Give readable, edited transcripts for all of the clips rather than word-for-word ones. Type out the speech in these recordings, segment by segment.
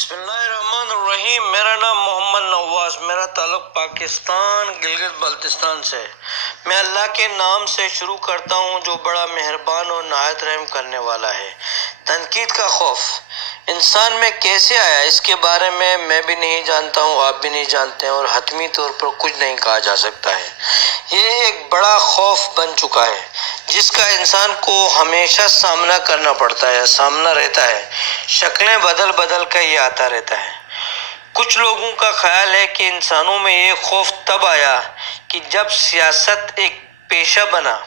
بسم اللہ الرحمن الرحیم۔ میرا نام محمد نواز، میرا تعلق پاکستان گلگت بلتستان سے ہے۔ میں اللہ کے نام سے شروع کرتا ہوں جو بڑا مہربان اور نہایت رحم کرنے والا ہے۔ تنقید کا خوف انسان میں کیسے آیا اس کے بارے میں بھی نہیں جانتا ہوں، آپ بھی نہیں جانتے ہیں، اور حتمی طور پر کچھ نہیں کہا جا سکتا ہے۔ یہ ایک بڑا خوف بن چکا ہے جس کا انسان کو ہمیشہ سامنا کرنا پڑتا ہے، سامنا رہتا ہے، شکلیں بدل بدل کر یہ آتا رہتا ہے۔ کچھ لوگوں کا خیال ہے کہ انسانوں میں یہ خوف تب آیا کہ جب سیاست ایک پیشہ بنا،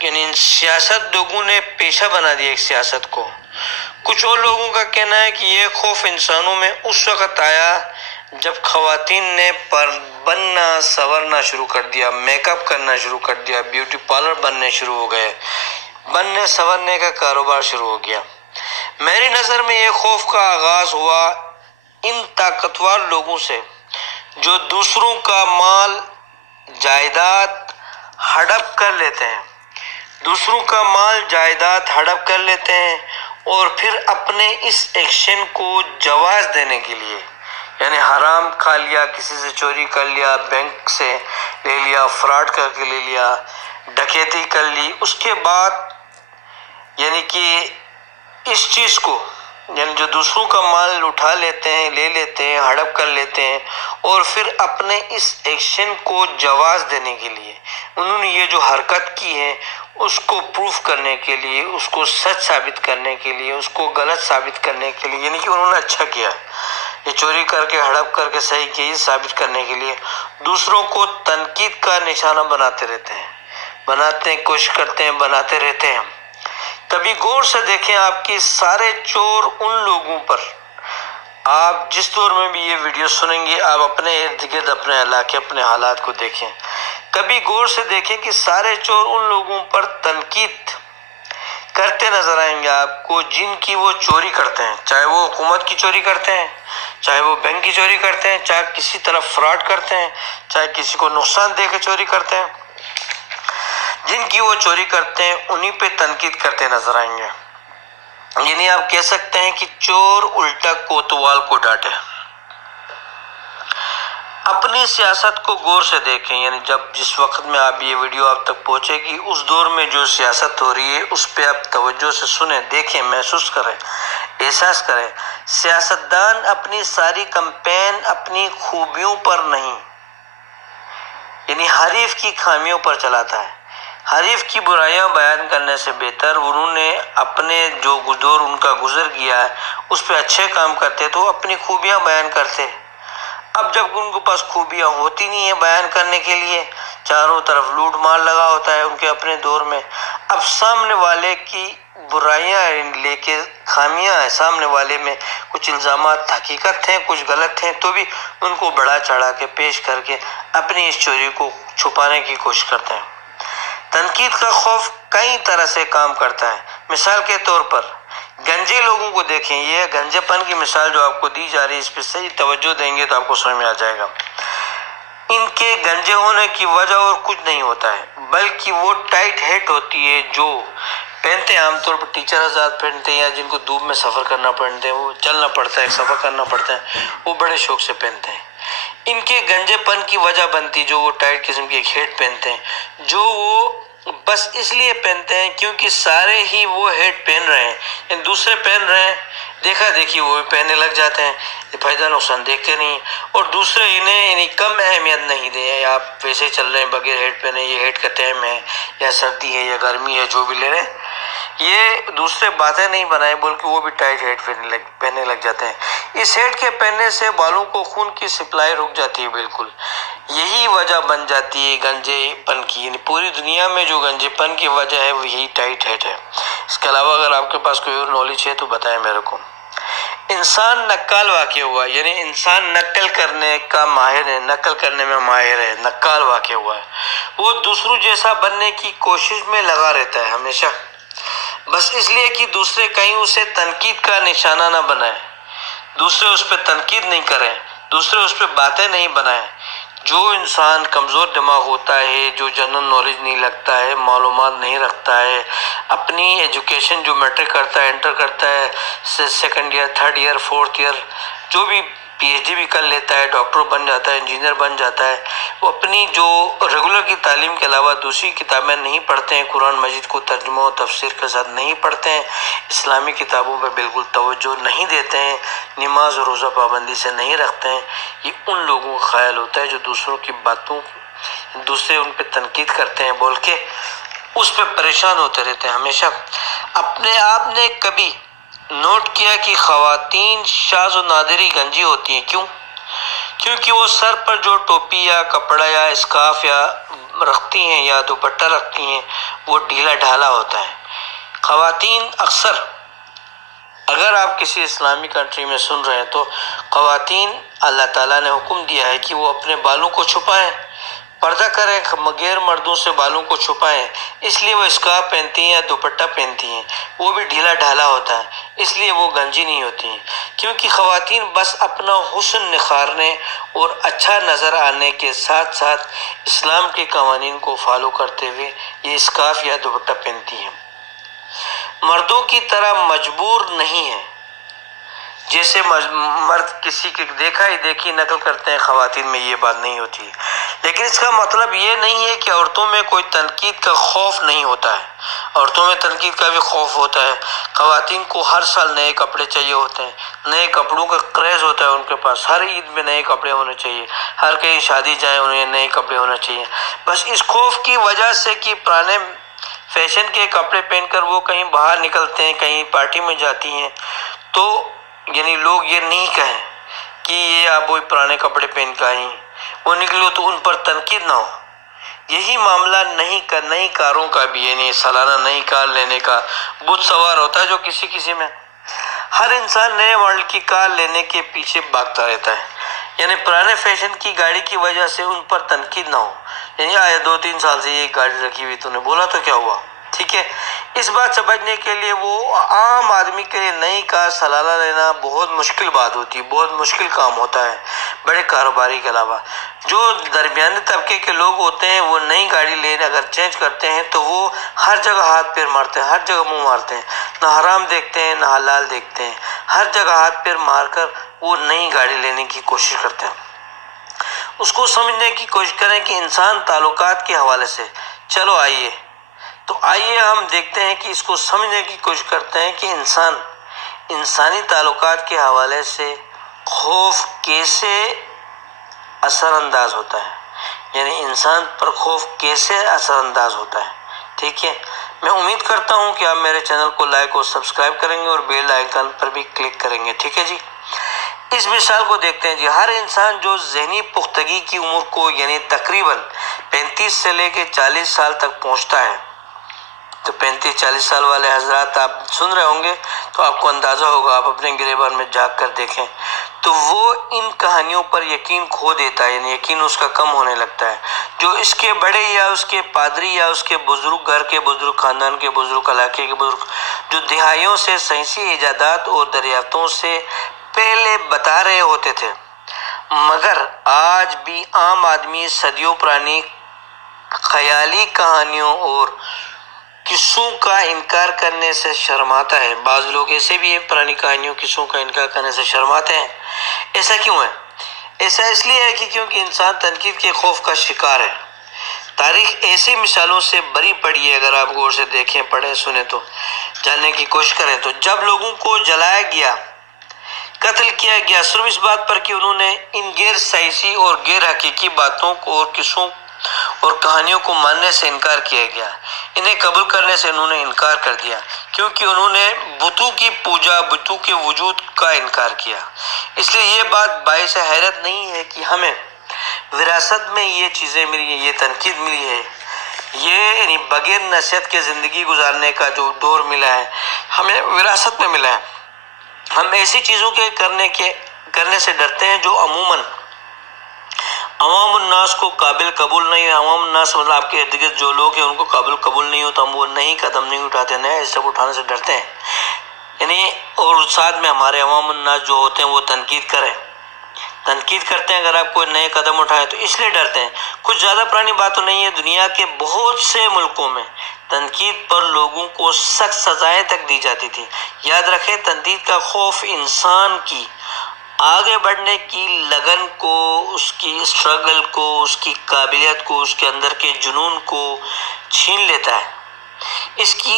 یعنی سیاست لوگوں نے پیشہ بنا دیا ایک سیاست کو۔ کچھ اور لوگوں کا کہنا ہے کہ یہ خوف انسانوں میں اس وقت آیا جب خواتین نے بننا سنورنا شروع کر دیا، میک اپ کرنا شروع کر دیا، بیوٹی پارلر بننے شروع ہو گئے، بننے سنورنے کا کاروبار شروع ہو گیا۔ میری نظر میں یہ خوف کا آغاز ہوا ان طاقتور لوگوں سے جو دوسروں کا مال جائیداد ہڑپ کر لیتے ہیں، دوسروں کا مال جائیداد ہڑپ کر لیتے ہیں اور پھر اپنے اس ایکشن کو جواز دینے کے لیے، یعنی حرام کھا لیا، کسی سے چوری کر لیا، بینک سے لے لیا، فراڈ کر کے لے لیا، ڈکیتی کر لی، اس کے بعد یعنی کہ اس چیز کو، یعنی جو دوسروں کا مال اٹھا لیتے ہیں، لے لیتے ہیں، ہڑپ کر لیتے ہیں، اور پھر اپنے اس ایکشن کو جواز دینے کے لیے انہوں نے یہ جو حرکت کی ہے اس کو پروف کرنے کے لیے، اس کو سچ ثابت کرنے کے لیے، اس کو غلط ثابت کرنے کے لیے، یعنی کہ انہوں نے اچھا کیا، یہ چوری کر کے ہڑپ کر کے صحیح کیا، یہ ثابت کرنے کے لیے دوسروں کو تنقید کا نشانہ بناتے رہتے ہیں، بناتے ہیں، کوشش کرتے ہیں، بناتے رہتے ہیں۔ کبھی غور سے دیکھیں آپ کی سارے چور ان لوگوں پر، آپ جس دور میں بھی یہ ویڈیو سنیں گے آپ اپنے ارد گرد، اپنے علاقے، اپنے حالات کو دیکھیں، کبھی غور سے دیکھیں کہ سارے چور ان لوگوں پر تنقید کرتے نظر آئیں گے آپ کو جن کی وہ چوری کرتے ہیں، چاہے وہ حکومت کی چوری کرتے ہیں، چاہے وہ بینک کی چوری کرتے ہیں، چاہے کسی طرف فراڈ کرتے ہیں، چاہے کسی کو نقصان دے کے چوری کرتے ہیں، جن کی وہ چوری کرتے ہیں انہی پہ تنقید کرتے نظر آئیں گے۔ یعنی آپ کہہ سکتے ہیں کہ چور الٹا کوتوال کو ڈانٹے۔ اپنی سیاست کو غور سے دیکھیں، یعنی جس وقت میں آپ یہ ویڈیو آپ تک پہنچے گی اس دور میں جو سیاست ہو رہی ہے اس پہ آپ توجہ سے سنیں، دیکھیں، محسوس کریں، احساس کریں۔ سیاستدان اپنی ساری کمپین اپنی خوبیوں پر نہیں، یعنی حریف کی خامیوں پر چلاتا ہے۔ حریف کی برائیاں بیان کرنے سے بہتر انہوں نے اپنے جو دور ان کا گزر گیا ہے اس پہ اچھے کام کرتے تو اپنی خوبیاں بیان کرتے۔ اب جب ان کے پاس خوبیاں ہوتی نہیں ہیں بیان کرنے کے لیے، چاروں طرف لوٹ مار لگا ہوتا ہے ان کے اپنے دور میں، اب سامنے والے کی برائیاں لے کے، خامیاں ہیں سامنے والے میں، کچھ الزامات حقیقت ہیں، کچھ غلط ہیں، تو بھی ان کو بڑھا چڑھا کے پیش کر کے اپنی اس چوری کو چھپانے کی کوشش کرتے ہیں۔ تنقید کا خوف کئی طرح سے کام کرتا ہے۔ مثال کے طور پر گنجے لوگوں کو دیکھیں، یہ گنجے پن کی مثال جو آپ کو دی جا رہی ہے اس پہ صحیح توجہ دیں گے تو آپ کو سمجھ میں آ جائے گا۔ ان کے گنجے ہونے کی وجہ اور کچھ نہیں ہوتا ہے بلکہ وہ ٹائٹ ہیٹ ہوتی ہے جو پہنتے ہیں، عام طور پر ٹیچر حضرات پہنتے ہیں یا جن کو دھوپ میں سفر کرنا پڑتا ہے، وہ چلنا پڑتا ہے، سفر کرنا پڑتا ہے، وہ بڑے شوق سے پہنتے ہیں۔ ان کے گنجے پن کی وجہ بنتی جو وہ ٹائٹ قسم کی ایک ہیٹ پہنتے ہیں، جو وہ بس اس لیے پہنتے ہیں کیونکہ سارے ہی وہ ہیٹ پہن رہے ہیں، دوسرے پہن رہے ہیں، دیکھا دیکھی وہ بھی پہننے لگ جاتے ہیں، فائدہ نقصان دیکھتے نہیں، اور دوسرے انہیں یعنی کم اہمیت نہیں دیں، آپ ویسے چل رہے ہیں بغیر ہیٹ پہنے، یہ ہیٹ کا ٹائم ہے یا سردی ہے یا گرمی ہے جو بھی لے رہے ہیں، یہ دوسرے باتیں نہیں بنائیں بلکہ وہ بھی ٹائٹ ہیٹ پہننے لگ جاتے ہیں۔ اس ہیٹ کے پہننے سے بالوں کو خون کی سپلائی رک جاتی ہے، بالکل یہی وجہ بن جاتی ہے گنجے پن کی، یعنی پوری دنیا میں جو گنجے پن کی وجہ ہے وہ یہی ٹائٹ ہیٹ ہے۔ اس کے علاوہ اگر آپ کے پاس کوئی اور نالج ہے تو بتائیں میرے کو۔ انسان نقال واقع ہوا، یعنی انسان نقل کرنے کا ماہر ہے، نقل کرنے میں ماہر ہے، نقال واقع ہوا ہے، وہ دوسروں جیسا بننے کی کوشش میں لگا رہتا ہے ہمیشہ، بس اس لیے کہ دوسرے کہیں اسے تنقید کا نشانہ نہ بنائیں، دوسرے اس پہ تنقید نہیں کریں، دوسرے اس پہ باتیں نہیں بنائیں، جو انسان کمزور دماغ ہوتا ہے، جو جنرل نالج نہیں لگتا ہے، معلومات نہیں رکھتا ہے، اپنی ایجوکیشن جو میٹرک کرتا ہے، انٹر کرتا ہے، second year, third year, fourth year, جو بھی پی ایچ ڈی بھی کر لیتا ہے، ڈاکٹر بن جاتا ہے، انجینئر بن جاتا ہے، وہ اپنی جو ریگولر کی تعلیم کے علاوہ دوسری کتابیں نہیں پڑھتے ہیں، قرآن مجید کو ترجمہ و تفسیر کے ساتھ نہیں پڑھتے ہیں، اسلامی کتابوں پہ بالکل توجہ نہیں دیتے ہیں، نماز اور روزہ پابندی سے نہیں رکھتے ہیں، یہ ان لوگوں کا خیال ہوتا ہے جو دوسروں کی باتوں، دوسرے ان پہ تنقید کرتے ہیں بول کے اس پہ پریشان ہوتے رہتے ہیں ہمیشہ۔ اپنے آپ نے کبھی نوٹ کیا کہ خواتین شاذ و نادری گنجی ہوتی ہیں؟ کیوں؟ کیونکہ وہ سر پر جو ٹوپی یا کپڑا یا اسکارف یا رکھتی ہیں یا دوپٹہ رکھتی ہیں وہ ڈھیلا ڈھالا ہوتا ہے۔ خواتین اکثر، اگر آپ کسی اسلامی کنٹری میں سن رہے ہیں تو خواتین اللہ تعالیٰ نے حکم دیا ہے کہ وہ اپنے بالوں کو چھپائیں، پردہ کریں، غیر مردوں سے بالوں کو چھپائیں، اس لیے وہ اسکارف پہنتی ہیں یا دوپٹہ پہنتی ہیں، وہ بھی ڈھیلا ڈھالا ہوتا ہے، اس لیے وہ گنجی نہیں ہوتی ہیں۔ کیونکہ خواتین بس اپنا حسن نکھارنے اور اچھا نظر آنے کے ساتھ ساتھ اسلام کے قوانین کو فالو کرتے ہوئے یہ اسکارف یا دوپٹہ پہنتی ہیں، مردوں کی طرح مجبور نہیں ہے۔ جیسے مرد کسی کی دیکھا ہی دیکھی نقل کرتے ہیں، خواتین میں یہ بات نہیں ہوتی ہے۔ لیکن اس کا مطلب یہ نہیں ہے کہ عورتوں میں کوئی تنقید کا خوف نہیں ہوتا ہے، عورتوں میں تنقید کا بھی خوف ہوتا ہے۔ خواتین کو ہر سال نئے کپڑے چاہیے ہوتے ہیں، نئے کپڑوں کا کریز ہوتا ہے ان کے پاس، ہر عید میں نئے کپڑے ہونے چاہیے، ہر کہیں شادی جائیں انہیں نئے کپڑے ہونے چاہیے۔ بس اس خوف کی وجہ سے کہ پرانے فیشن کے کپڑے پہن کر وہ کہیں باہر نکلتے ہیں، کہیں پارٹی میں جاتی ہیں، تو یعنی لوگ یہ نہیں کہیں کہ یہ آپ وہی پرانے کپڑے پہن کے آئی ہیں، وہ نکلو تو ان پر تنقید نہ ہو۔ یہی معاملہ نئی کاروں کا بھی، یعنی سالانہ نئی کار لینے کا بت سوار ہوتا ہے جو کسی میں ہر انسان نئے ماڈل کی کار لینے کے پیچھے بھاگتا رہتا ہے، یعنی پرانے فیشن کی گاڑی کی وجہ سے ان پر تنقید نہ ہو، یعنی آیا 2-3 سال سے یہ گاڑی رکھی ہوئی تو نے بولا تو کیا ہوا، ٹھیک ہے۔ اس بات سمجھنے کے لیے وہ عام آدمی کے لیے نئی کار سالانہ لینا بہت مشکل بات ہوتی ہے، بہت مشکل کام ہوتا ہے بڑے کاروباری کے علاوہ۔ جو درمیانے طبقے کے لوگ ہوتے ہیں وہ نئی گاڑی لینے اگر چینج کرتے ہیں تو وہ ہر جگہ ہاتھ پیر مارتے ہیں، ہر جگہ منہ مارتے ہیں، نہ حرام دیکھتے ہیں نہ حلال دیکھتے ہیں، ہر جگہ ہاتھ پیر مار کر وہ نئی گاڑی لینے کی کوشش کرتے ہیں۔ اس کو سمجھنے کی کوشش کریں کہ انسان تعلقات کے حوالے سے، چلو آئیے ہم دیکھتے ہیں کہ اس کو سمجھنے کی کوشش کرتے ہیں کہ انسانی تعلقات کے حوالے سے خوف کیسے اثر انداز ہوتا ہے، یعنی انسان پر خوف کیسے اثر انداز ہوتا ہے، ٹھیک ہے۔ میں امید کرتا ہوں کہ آپ میرے چینل کو لائک اور سبسکرائب کریں گے اور بیل آئیکن پر بھی کلک کریں گے، ٹھیک ہے جی۔ اس مثال کو دیکھتے ہیں جی، ہر انسان جو ذہنی پختگی کی عمر کو یعنی تقریباً 35 سے لے کے 40 سال تک پہنچتا ہے، تو 35-40 سال والے حضرات آپ سن رہے ہوں گے تو آپ کو اندازہ ہوگا، آپ اپنے گریبان میں جھانک کر دیکھیں تو وہ ان کہانیوں پر یقین کھو دیتا ہے، یعنی یقین اس کا کم ہونے لگتا ہے۔ جو اس کے بڑے یا اس کے پادری یا اس کے بزرگ، گھر کے بزرگ، خاندان کے بزرگ، علاقے کے بزرگ، جو دہائیوں سے سائنسی ایجادات اور دریافتوں سے پہلے بتا رہے ہوتے تھے، مگر آج بھی عام آدمی صدیوں پرانی خیالی کہانیوں اور قصوں کا انکار کرنے سے شرماتا ہے۔ بعض لوگ ایسے بھی ہیں پرانی کہانیوں قصوں کا انکار کرنے سے شرماتے ہیں۔ ایسا کیوں ہے؟ ایسا اس لیے ہے کہ کیونکہ انسان تنقید کے خوف کا شکار ہے۔ تاریخ ایسی مثالوں سے بری پڑی ہے، اگر آپ غور سے دیکھیں، پڑھیں، سنیں تو جاننے کی کوشش کریں تو جب لوگوں کو جلایا گیا، قتل کیا گیا صرف اس بات پر کہ انہوں نے ان غیر سائنسی اور غیر حقیقی باتوں کو اور قصوں اور کہانیوں کو ماننے سے انکار کیا گیا، انہیں قبول کرنے سے انہوں نے انکار کر دیا، کیونکہ انہوں نے بتوں کی پوجا، بتوں کے وجود کا انکار کیا۔ اس لیے یہ بات باعث حیرت نہیں ہے کہ ہمیں وراثت میں یہ چیزیں ملی ہیں، یہ تنقید ملی ہے، یہ یعنی بغیر نصیحت کے زندگی گزارنے کا جو دور ملا ہے ہمیں وراثت میں ملا ہے۔ ہم ایسی چیزوں کے کرنے سے ڈرتے ہیں جو عموماً عوام الناس کو قابل قبول نہیں ہے۔ عوام الناس مطلب آپ کے ارد گرد جو لوگ ہیں ان کو قابل قبول نہیں ہوتا، ہم وہ نئی قدم نہیں اٹھاتے، نئے اسٹیپ اٹھانے سے ڈرتے ہیں، یعنی اور ساتھ میں ہمارے عوام الناس جو ہوتے ہیں وہ تنقید کریں، تنقید کرتے ہیں اگر آپ کوئی نئے قدم اٹھائے تو اس لیے ڈرتے ہیں۔ کچھ زیادہ پرانی بات تو نہیں ہے، دنیا کے بہت سے ملکوں میں تنقید پر لوگوں کو سخت سزائیں تک دی جاتی تھی۔ یاد رکھیں، تنقید کا خوف انسان کی آگے بڑھنے کی لگن کو، اس کی اسٹرگل کو، اس کی قابلیت کو، اس کے اندر کے جنون کو چھین لیتا ہے۔ اس کی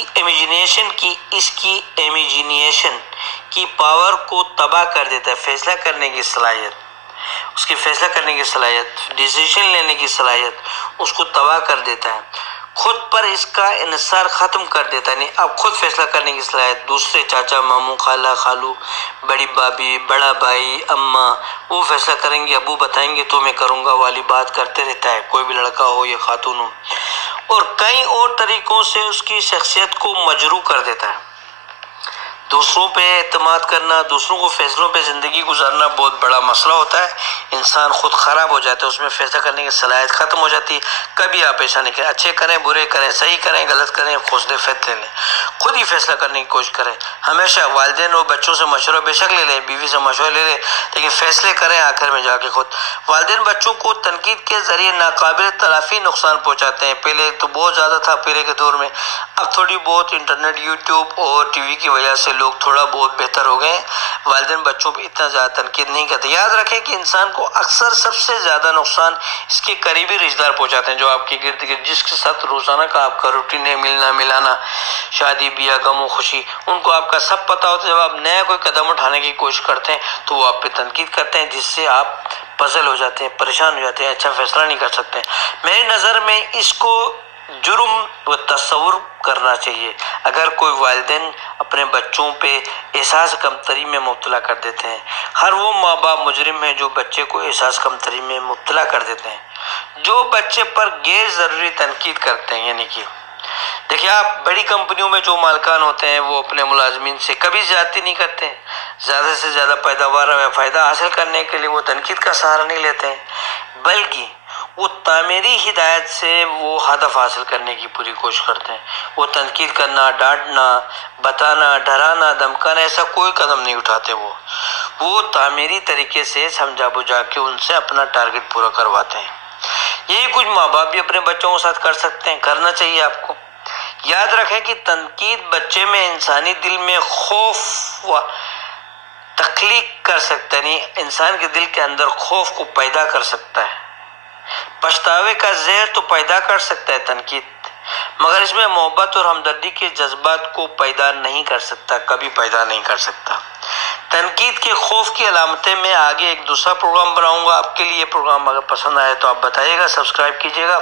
امیجینیشن کی پاور کو تباہ کر دیتا ہے۔ فیصلہ کرنے کی صلاحیت، اس کی فیصلہ کرنے کی صلاحیت، ڈیسیژن لینے کی صلاحیت اس کو تباہ کر دیتا ہے۔ خود پر اس کا انحصار ختم کر دیتا ہے، یعنی اب خود فیصلہ کرنے کی صلاحیت۔ دوسرے چاچا، ماموں، خالہ، خالو، بڑی بابی، بڑا بھائی، اماں، وہ فیصلہ کریں گے، ابو بتائیں گے تو میں کروں گا والی بات کرتے رہتا ہے، کوئی بھی لڑکا ہو یا خاتون ہو، اور کئی اور طریقوں سے اس کی شخصیت کو مجروح کر دیتا ہے۔ دوسروں پہ اعتماد کرنا، دوسروں کو فیصلوں پہ زندگی گزارنا بہت بڑا مسئلہ ہوتا ہے۔ انسان خود خراب ہو جاتا ہے، اس میں فیصلہ کرنے کی صلاحیت ختم ہو جاتی ہے۔ کبھی آپ ایسا نہیں کریں، اچھے کریں، برے کریں، صحیح کریں، غلط کریں، خود فیصلے لیں، خود ہی فیصلہ کرنے کی کوشش کریں۔ ہمیشہ والدین اور بچوں سے مشورہ بے شک لے لیں، بیوی سے مشورہ لے لیں، لیکن فیصلے کریں آخر میں جا کے خود۔ والدین بچوں کو تنقید کے ذریعے ناقابل تلافی نقصان پہنچاتے ہیں۔ پہلے تو بہت زیادہ تھا، پہلے کے دور میں، اب تھوڑی بہت انٹرنیٹ، یوٹیوب اور ٹی وی کی وجہ سے لوگ تھوڑا بہت بہتر ہو گئے ہیں۔ والدین بچوں پہ اتنا زیادہ تنقید نہیں کرتے۔ یاد رکھیں کہ انسان کو اکثر سب سے زیادہ نقصان اس کے قریبی رشتہ دار پہنچاتے ہیں، جو آپ کے گرد گرد، جس کے ساتھ روزانہ کا آپ کا روٹین ہے، ملنا ملانا، شادی بیاہ، غم و خوشی، ان کو آپ کا سب پتہ ہوتا ہے۔ جب آپ نیا کوئی قدم اٹھانے کی کوشش کرتے ہیں تو وہ آپ پہ تنقید کرتے ہیں، جس سے آپ پزل ہو جاتے ہیں، پریشان ہو جاتے ہیں، اچھا فیصلہ نہیں کر سکتے۔ میری نظر میں اس کو جرم و تصور کرنا چاہیے اگر کوئی والدین اپنے بچوں پہ احساس کمتری میں مبتلا کر دیتے ہیں۔ ہر وہ ماں باپ مجرم ہیں جو بچے کو احساس کمتری میں مبتلا کر دیتے ہیں، جو بچے پر غیر ضروری تنقید کرتے ہیں۔ یعنی کہ دیکھیں، آپ بڑی کمپنیوں میں جو مالکان ہوتے ہیں وہ اپنے ملازمین سے کبھی زیادتی نہیں کرتے ہیں، زیادہ سے زیادہ پیداوار میں فائدہ حاصل کرنے کے لیے وہ تنقید کا سہارا نہیں لیتے ہیں، بلکہ وہ تعمیری ہدایت سے وہ ہدف حاصل کرنے کی پوری کوشش کرتے ہیں۔ وہ تنقید کرنا، ڈانٹنا، بتانا، ڈرانا، دھمکانا، ایسا کوئی قدم نہیں اٹھاتے۔ وہ تعمیری طریقے سے سمجھا بجھا کے ان سے اپنا ٹارگٹ پورا کرواتے ہیں۔ یہی کچھ ماں باپ بھی اپنے بچوں کے ساتھ کر سکتے ہیں، کرنا چاہیے آپ کو۔ یاد رکھیں کہ تنقید بچے میں انسانی دل میں خوف تخلیق کر سکتا ہے، یعنی انسان کے دل کے اندر خوف کو پیدا کر سکتا ہے، پچھتاوے کا زہر تو پیدا کر سکتا ہے تنقید، مگر اس میں محبت اور ہمدردی کے جذبات کو پیدا نہیں کر سکتا، کبھی پیدا نہیں کر سکتا۔ تنقید کے خوف کی علامتیں میں آگے ایک دوسرا پروگرام بناؤں گا آپ کے لیے۔ پروگرام اگر پسند آئے تو آپ بتائیے گا، سبسکرائب کیجیے گا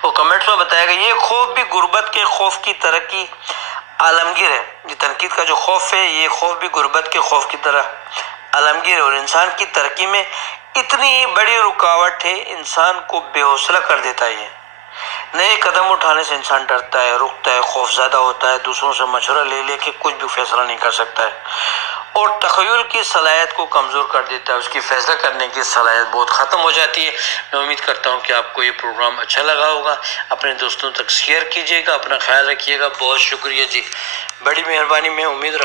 اور کمنٹس میں بتائیے گا۔ یہ خوف بھی غربت کے خوف کی طرح کی عالمگیر ہے۔ یہ تنقید کا جو خوف ہے، یہ خوف بھی غربت کے خوف کی طرح عالمگیر ہے، اور انسان کی ترقی میں اتنی بڑی رکاوٹ ہے، انسان کو بے حوصلہ کر دیتا ہے۔ یہ نئے قدم اٹھانے سے انسان ڈرتا ہے، رکتا ہے، خوف زدہ ہوتا ہے، دوسروں سے مشورہ لے لے کے کچھ بھی فیصلہ نہیں کر سکتا ہے، اور تخیل کی صلاحیت کو کمزور کر دیتا ہے، اس کی فیصلہ کرنے کی صلاحیت بہت ختم ہو جاتی ہے۔ میں امید کرتا ہوں کہ آپ کو یہ پروگرام اچھا لگا ہوگا، اپنے دوستوں تک شیئر کیجیے گا، اپنا خیال رکھیے گا۔ بہت شکریہ جی، بڑی مہربانی، میں امید رکھتا ہوں